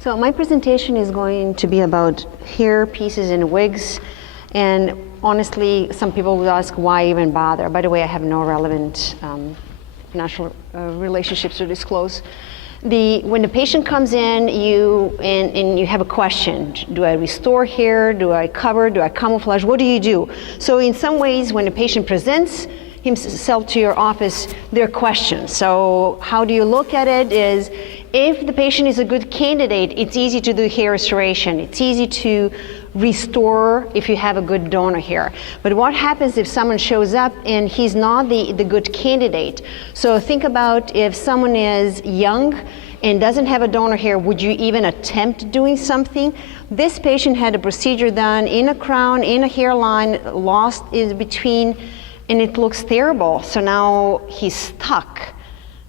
So my presentation is going to be about hair pieces and wigs, and honestly some people will ask why even bother. By the way, I have no relevant national relationships to disclose. When the patient comes in, and you have a question: do I restore hair? Do I cover? Do I camouflage? What do you do? So in some ways, when the patient presents himself to your office, there are questions. So how do you look at it is, if the patient is a good candidate, it's easy to do hair restoration. It's easy to restore if you have a good donor hair. But what happens if someone shows up and he's not the good candidate? So think about if someone is young and doesn't have a donor hair, would you even attempt doing something? This patient had a procedure done in a crown, in a hairline, lost in between, and it looks terrible. So now he's stuck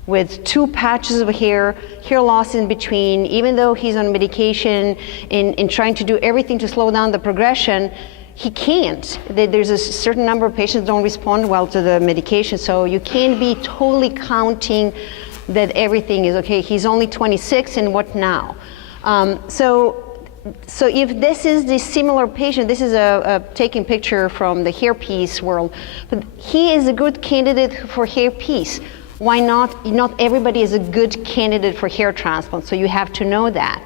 with 2 patches of hair loss in between, even though he's on medication and trying to do everything to slow down the progression, he can't. There's a certain number of patients don't respond well to the medication, so you can't be totally counting that everything is okay. He's only 26, and what now? So if this is the similar patient, this is a taken picture from the hairpiece world, but he is a good candidate for hairpiece. Why not? Not everybody is a good candidate for hair transplant, so you have to know that.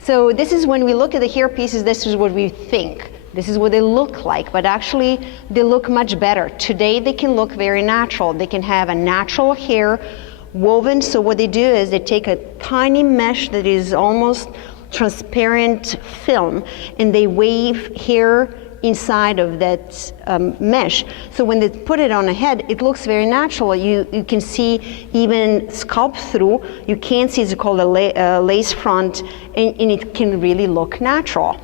So this is when we look at the hair pieces, this is what we think. This is what they look like, but actually they look much better. Today they can look very natural. They can have a natural hair woven, so what they do is they take a tiny mesh that is almost transparent film, and they weave hair inside of that mesh. So when they put it on a head, it looks very natural. You can see even scalp through. You can't see, it's called a lace front, and it can really look natural.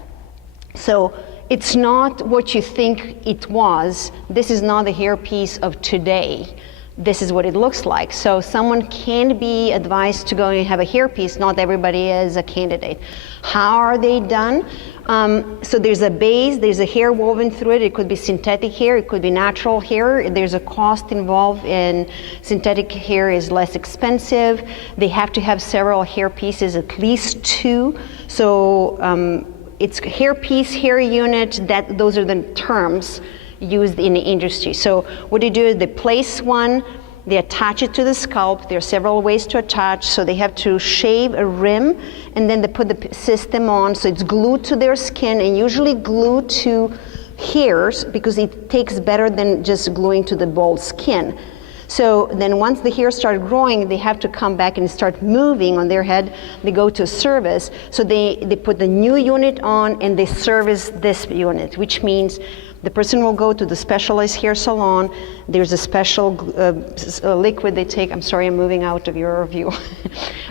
So it's not what you think it was. This is not the hairpiece of today. This is what it looks like. So someone can be advised to go and have a hairpiece. Not everybody is a candidate. How are they done? So there's a base, there's a hair woven through it. It could be synthetic hair, it could be natural hair. There's a cost involved in synthetic hair is less expensive. They have to have several hair pieces, at least 2. So it's hair piece, hair unit, those are the terms used in the industry. So what they do is they place one, they attach it to the scalp. There are several ways to attach, so they have to shave a rim, and then they put the system on, so it's glued to their skin, and usually glued to hairs because it takes better than just gluing to the bald skin. So then once the hair starts growing, they have to come back and start moving on their head. They go to service. So they put the new unit on and they service this unit, which means the person will go to the specialized hair salon. There's a special liquid they take. I'm sorry, I'm moving out of your view.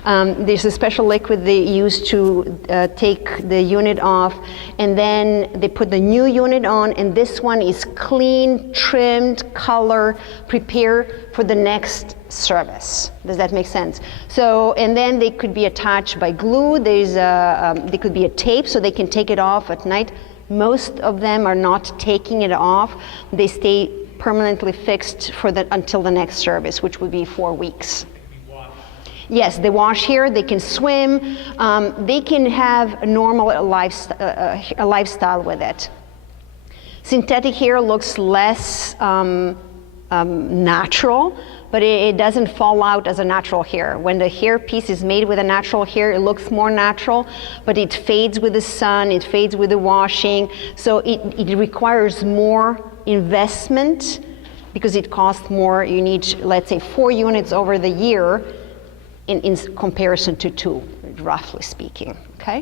There's a special liquid they use to take the unit off, and then they put the new unit on, and this one is clean, trimmed, color, prepared for the next service. Does that make sense? So, and then they could be attached by glue. They could be a tape, so they can take it off at night. Most of them are not taking it off. They stay permanently fixed until the next service, which would be 4 weeks. Yes, they wash hair, they can swim, they can have a normal lifestyle with it. Synthetic hair looks less natural, but it doesn't fall out as a natural hair. When the hair piece is made with a natural hair, it looks more natural, but it fades with the sun, it fades with the washing, so it requires more investment because it costs more. You need, let's say, 4 units over the year in comparison to 2, roughly speaking, okay?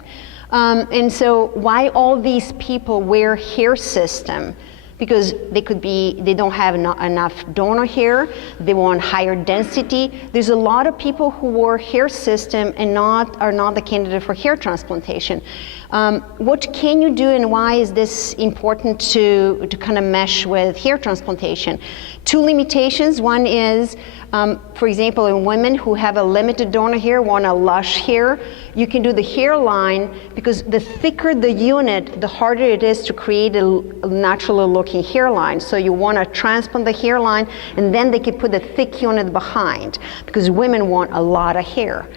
And so why all these people wear hair system? Because they don't have enough donor hair, they want higher density. There's a lot of people who wear hair system and are not the candidate for hair transplantation. What can you do, and why is this important to kind of mesh with hair transplantation? 2 limitations. One is, for example, in women who have a limited donor hair, want a lush hair, you can do the hairline, because the thicker the unit, the harder it is to create a naturally looking hairline. So you want to transplant the hairline, and then they can put a thick unit behind, because women want a lot of hair.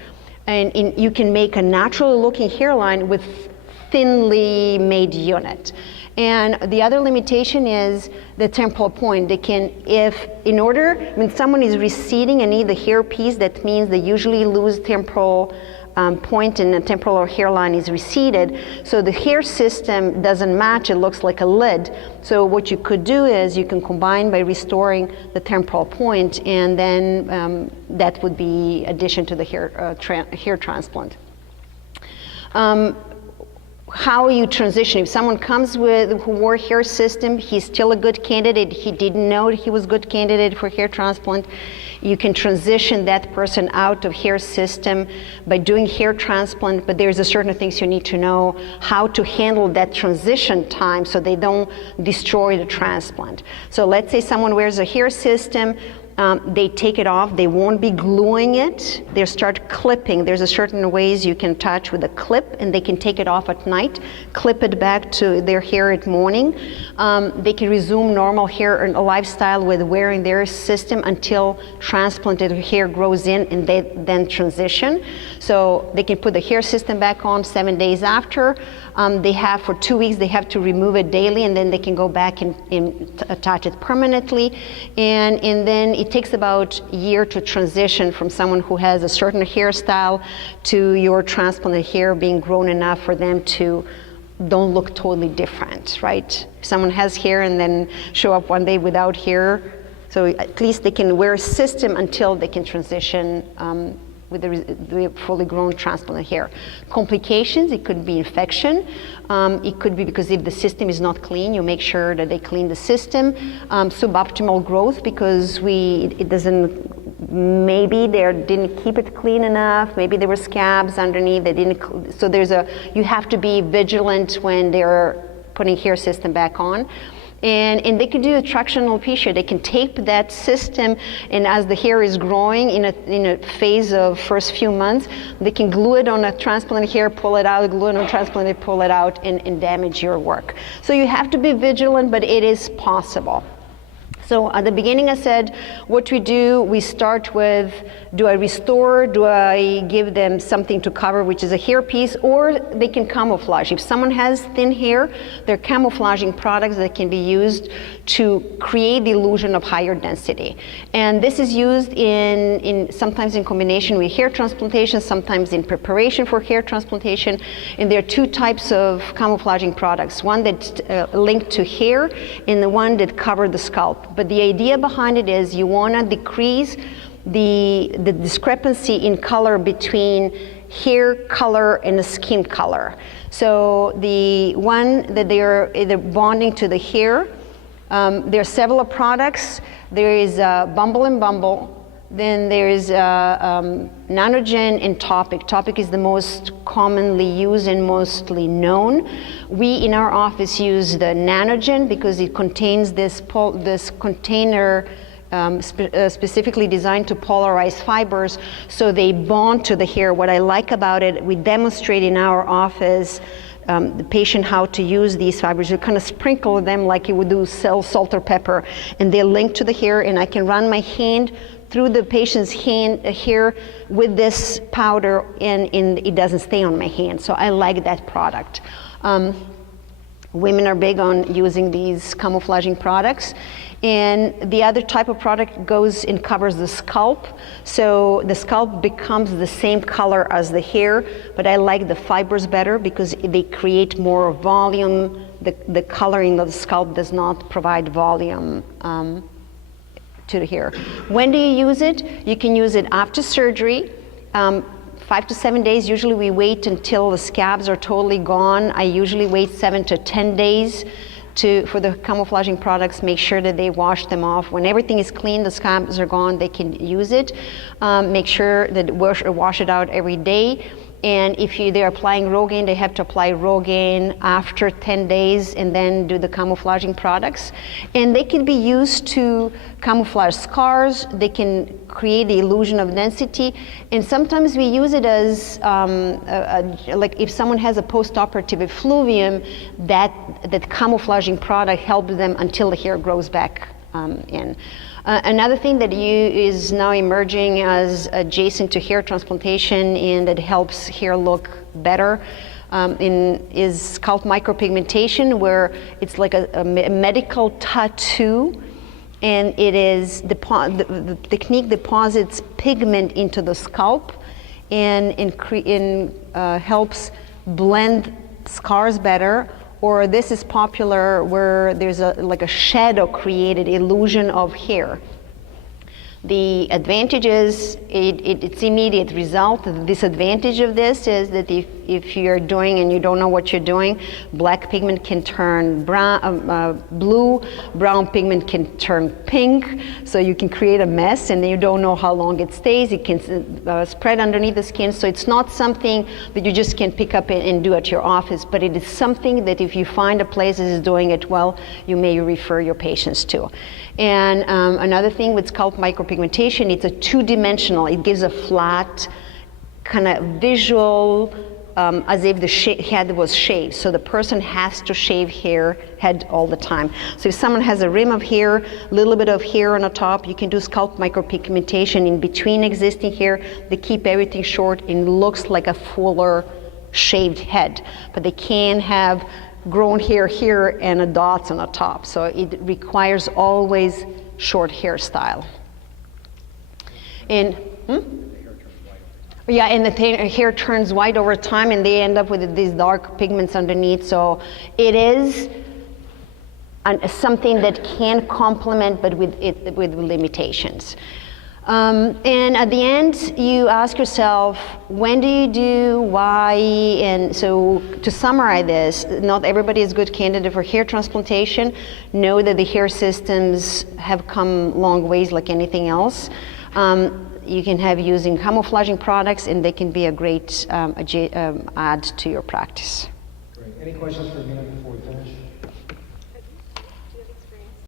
And you can make a natural looking hairline with thinly made unit. And the other limitation is the temporal point. They can, when someone is receding and need the hairpiece, that means they usually lose temporal point and the temporal or hairline is receded. So the hair system doesn't match, it looks like a lid. So what you could do is you can combine by restoring the temporal point, and then that would be addition to the hair transplant. How you transition. If someone comes who wore hair system, he's still a good candidate, he didn't know he was a good candidate for hair transplant, you can transition that person out of hair system by doing hair transplant, but there's a certain things you need to know how to handle that transition time so they don't destroy the transplant. So let's say someone wears a hair system, they take it off, they won't be gluing it, they start clipping. There's a certain ways you can touch with a clip, and they can take it off at night, clip it back to their hair at morning. They can resume normal hair and a lifestyle with wearing their system until transplanted hair grows in, and they then transition. So they can put the hair system back on 7 days after. They have for 2 weeks, they have to remove it daily, and then they can go back and attach it permanently. And then it takes about a year to transition from someone who has a certain hairstyle to your transplanted hair being grown enough for them to don't look totally different, right? If someone has hair and then show up one day without hair, so at least they can wear a system until they can transition with the fully grown transplanted hair. Complications, it could be infection. It could be because if the system is not clean, you make sure that they clean the system. Suboptimal growth, because maybe they didn't keep it clean enough, maybe there were scabs underneath, so you have to be vigilant when they're putting hair system back on. And they can do a traction alopecia. They can tape that system, and as the hair is growing in a phase of first few months, they can glue it on a transplanted hair, pull it out, glue it on transplanted, pull it out, and damage your work. So you have to be vigilant, but it is possible. So at the beginning I said, what we start with, do I restore, do I give them something to cover, which is a hairpiece, or they can camouflage. If someone has thin hair, there are camouflaging products that can be used to create the illusion of higher density. And this is used sometimes in combination with hair transplantation, sometimes in preparation for hair transplantation. And there are two types of camouflaging products, one that's linked to hair and the one that covers the scalp. But the idea behind it is you want to decrease the discrepancy in color between hair color and the skin color. So the one that they're either bonding to the hair, there are several products. There is Bumble and Bumble. Then there is Nanogen and Topic. Topic is the most commonly used and mostly known. We in our office use the Nanogen because it contains this container specifically designed to polarize fibers, so they bond to the hair. What I like about it, we demonstrate in our office the patient how to use these fibers. You kind of sprinkle them like you would do salt or pepper, and they link to the hair, and I can run my hand through the patient's hair with this powder, and it doesn't stay on my hand. So I like that product. Women are big on using these camouflaging products. And the other type of product goes and covers the scalp. So the scalp becomes the same color as the hair, but I like the fibers better because they create more volume. The coloring of the scalp does not provide volume to the hair. When do you use it? You can use it after surgery. 5 to 7 days. Usually we wait until the scabs are totally gone. I usually wait 7 to 10 days for the camouflaging products, make sure that they wash them off. When everything is clean, the scabs are gone, they can use it. Make sure that wash it out every day. And if they're applying Rogaine, they have to apply Rogaine after 10 days and then do the camouflaging products. And they can be used to camouflage scars. They can create the illusion of density. And sometimes we use it as, like if someone has a post-operative effluvium, that camouflaging product helps them until the hair grows back in. Another thing that is now emerging as adjacent to hair transplantation and that helps hair look better is scalp micropigmentation, where it's like a medical tattoo, and it is the technique deposits pigment into the scalp and helps blend scars better. Or this is popular where there's like a shadow created illusion of hair. The advantage is it's immediate result. The disadvantage of this is that if you're doing and you don't know what you're doing, black pigment can turn brown, blue, brown pigment can turn pink, so you can create a mess and you don't know how long it stays. It can spread underneath the skin, so it's not something that you just can pick up and do at your office, but it is something that if you find a place that is doing it well, you may refer your patients to. And another thing with scalp micropigmentation, it's a two-dimensional. It gives a flat kind of visual, as if the head was shaved. So the person has to shave head all the time. So if someone has a rim of hair, a little bit of hair on the top, you can do scalp micropigmentation in between existing hair. They keep everything short and looks like a fuller shaved head. But they can have grown hair here and a dots on the top. So it requires always short hairstyle. And yeah, and the hair turns white over time, and they end up with these dark pigments underneath. So it is something that can complement, but with limitations. And at the end, you ask yourself, when do you do, why? And so to summarize this, not everybody is a good candidate for hair transplantation. Know that the hair systems have come long ways like anything else. You can have using camouflaging products, and they can be a great add to your practice. Great. Any questions for Emina before we finish?